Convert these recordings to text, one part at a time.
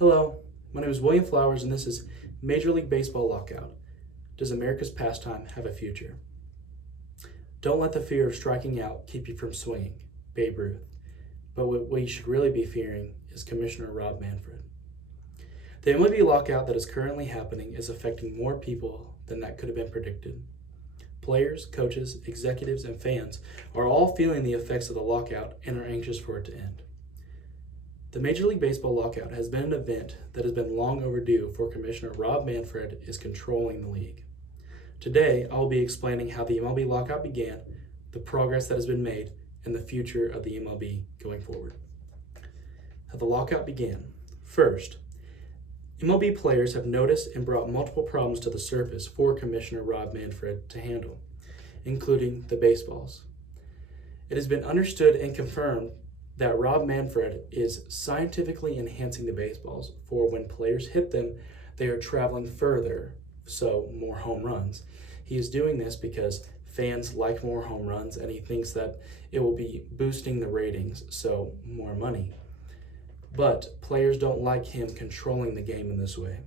Hello, my name is William Flowers, and this is Major League Baseball Lockout. Does America's pastime have a future? Don't let the fear of striking out keep you from swinging, Babe Ruth. But what you should really be fearing is Commissioner Rob Manfred. The MLB lockout that is currently happening is affecting more people than that could have been predicted. Players, coaches, executives, and fans are all feeling the effects of the lockout and are anxious for it to end. The Major League Baseball Lockout has been an event that has been long overdue, for Commissioner Rob Manfred is controlling the league. Today, I will be explaining how the MLB lockout began, the progress that has been made, and the future of the MLB going forward. How the lockout began. First, MLB players have noticed and brought multiple problems to the surface for Commissioner Rob Manfred to handle, including the baseballs. It has been understood and confirmed that Rob Manfred is scientifically enhancing the baseballs, for when players hit them, they are traveling further, so more home runs. He is doing this because fans like more home runs, and he thinks that it will be boosting the ratings, so more money. But players don't like him controlling the game in this way.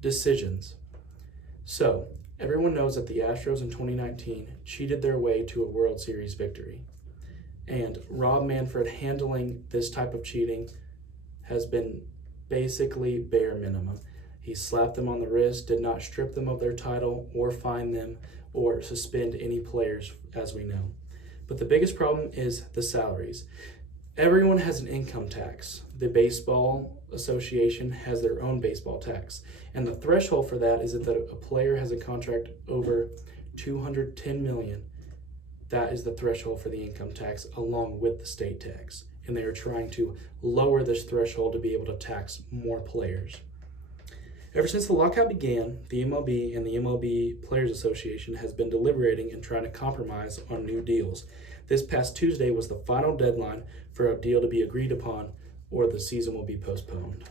Decisions. So, everyone knows that the Astros in 2019 cheated their way to a World Series victory. And Rob Manfred handling this type of cheating has been basically bare minimum. He slapped them on the wrist, did not strip them of their title or fine them or suspend any players, as we know. But the biggest problem is the salaries. Everyone has an income tax. The Baseball Association has their own baseball tax. And the threshold for that is that a player has a contract over $210 million. That is the threshold for the income tax, along with the state tax. And they are trying to lower this threshold to be able to tax more players. Ever since the lockout began, the MLB and the MLB Players Association has been deliberating and trying to compromise on new deals. This past Tuesday was the final deadline for a deal to be agreed upon, or the season will be postponed.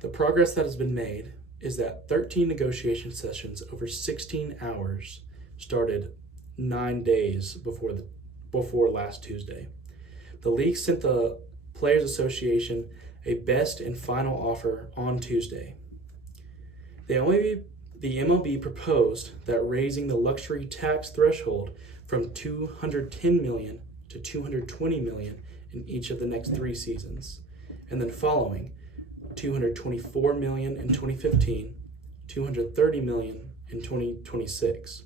The progress that has been made is that 13 negotiation sessions over 16 hours started 9 days before last Tuesday. The league sent the Players Association a best and final offer on Tuesday. The MLB proposed that raising the luxury tax threshold from $210 million to $220 million in each of the next 3 seasons, and then following $224 million in 2015, $230 million in 2026.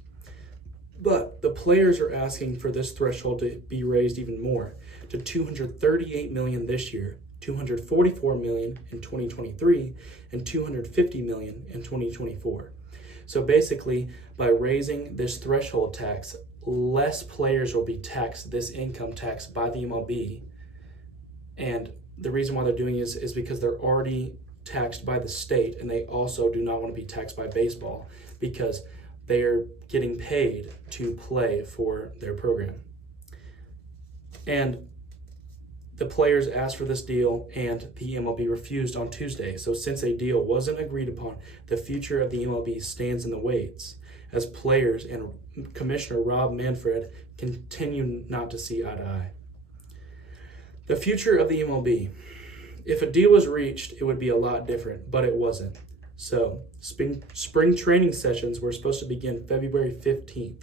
But the players are asking for this threshold to be raised even more, to $238 million this year, $244 million in 2023, and $250 million in 2024. So basically, by raising this threshold tax, less players will be taxed this income tax by the MLB. And the reason why they're doing this is because they're already taxed by the state, and they also do not want to be taxed by baseball because they are getting paid to play for their program. And the players asked for this deal, and the MLB refused on Tuesday. So since a deal wasn't agreed upon, the future of the MLB stands in the waits as players and Commissioner Rob Manfred continue not to see eye to eye. The future of the MLB. If a deal was reached, it would be a lot different, but it wasn't. So, spring training sessions were supposed to begin February 15th,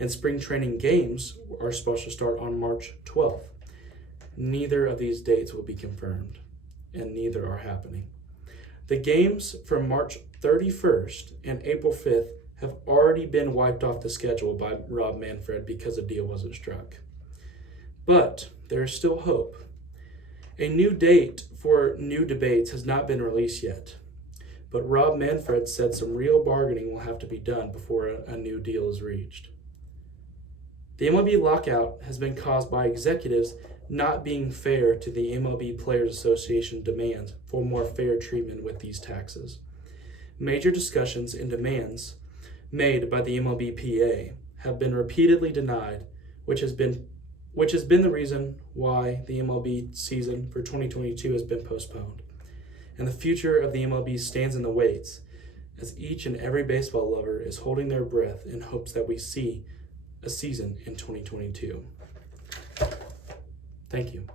and spring training games are supposed to start on March 12th. Neither of these dates will be confirmed, and neither are happening. The games from March 31st and April 5th have already been wiped off the schedule by Rob Manfred because a deal wasn't struck. But there is still hope. A new date for new debates has not been released yet. But Rob Manfred said some real bargaining will have to be done before a new deal is reached. The MLB lockout has been caused by executives not being fair to the MLB Players Association demands for more fair treatment with these taxes. Major discussions and demands made by the MLBPA have been repeatedly denied, which has been the reason why the MLB season for 2022 has been postponed. And the future of the MLB stands in the waits, as each and every baseball lover is holding their breath in hopes that we see a season in 2022. Thank you.